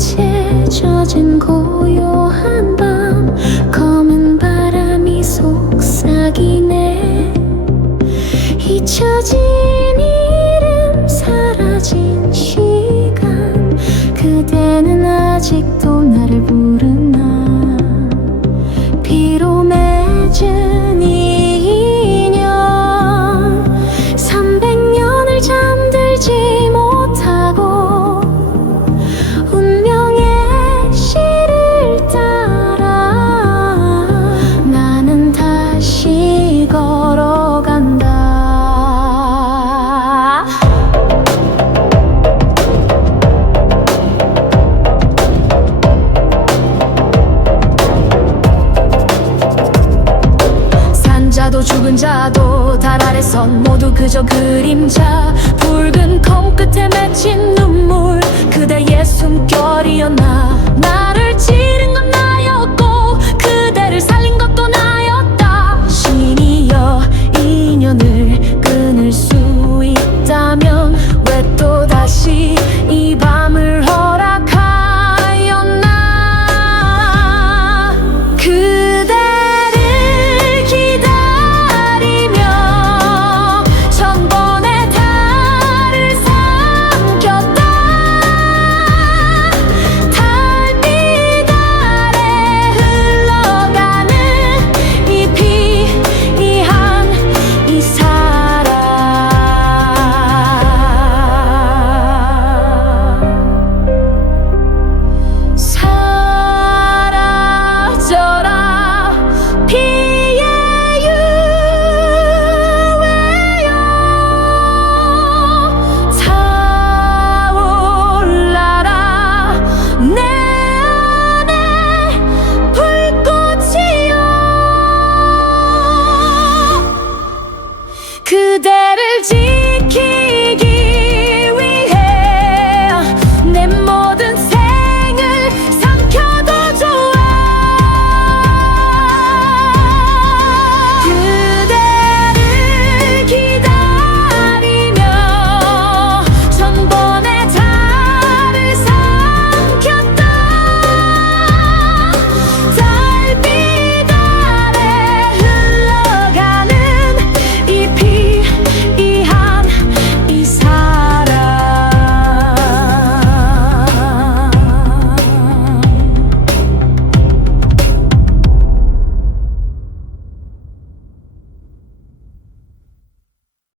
젖은 고요한 밤 검은 바람이 속삭이네. 잊혀진 이름 사라진 시간. 그대는 아직도 나를 부르나 자도 죽은 자도 달 아래선 모두 그저 그림자. 붉은 컴 끝에 맺힌 눈물 그대의 숨결이었나